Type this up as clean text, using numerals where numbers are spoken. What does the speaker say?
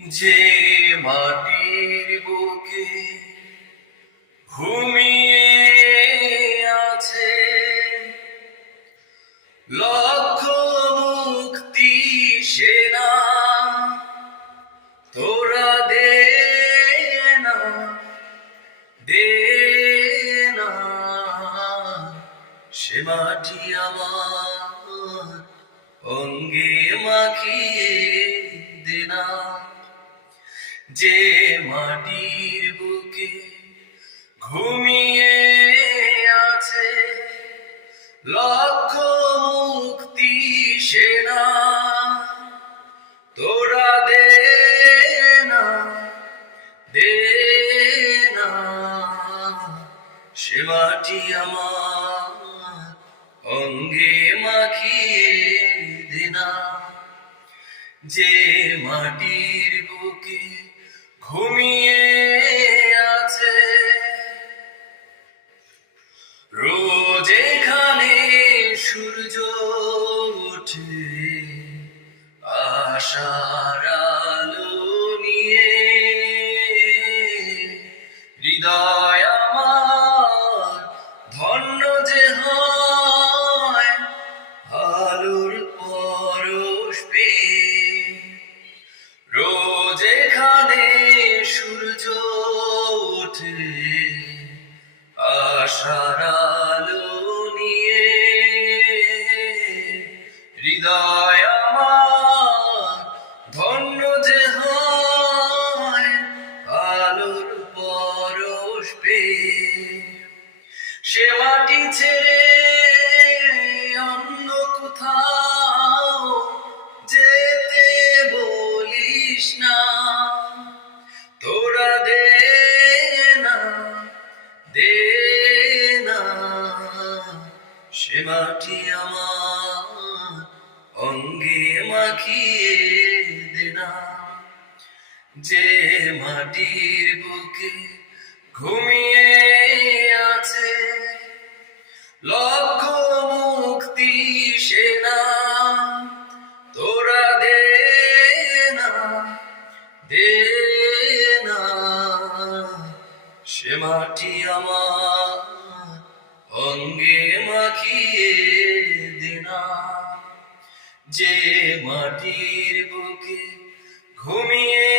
যে মাটির বুকে ঘুমিয়ে আছে লক্ষ মুক্তি সেনা, তোরা দে না, দে না, সে মাটি আমার অঙ্গে মাখিয়ে দে না। যে মাটির বুকে ঘুমিয়ে আছে লক্ষ মুক্তি সেনা, তোরা দে না, দে না, সে মাটি আমার অঙ্গে মাখিয়ে দে না। যে মাটির বুকে ঘুমিয়ে আছে রোজ এখানে সূর্য ওঠে আশার আলো নিয়ে, হৃদয় আমার ধন্য যে হয় আলোর পরশ পেয়ে। রোজ এখানে সূর্য ওঠে আশার আলো নিয়ে, হৃদয় আমার ধন্য যে হয় আলোর পরশ পেয়ে। সে মাটি ছেড়ে অন্য কোথাও যেতে বলিস না, তোরা দে না, দে না, সে মাটি আমার অঙ্গে মাখিয়ে দে না। যে মাটির বুকে ঘুমিয়ে আছে লক্ষ মুক্তি সেনা, তোরা দে না, দে না, সে মাটি আমার অঙ্গে মাখিয়ে দে না। যে মাটির বুকে ঘুমিয়ে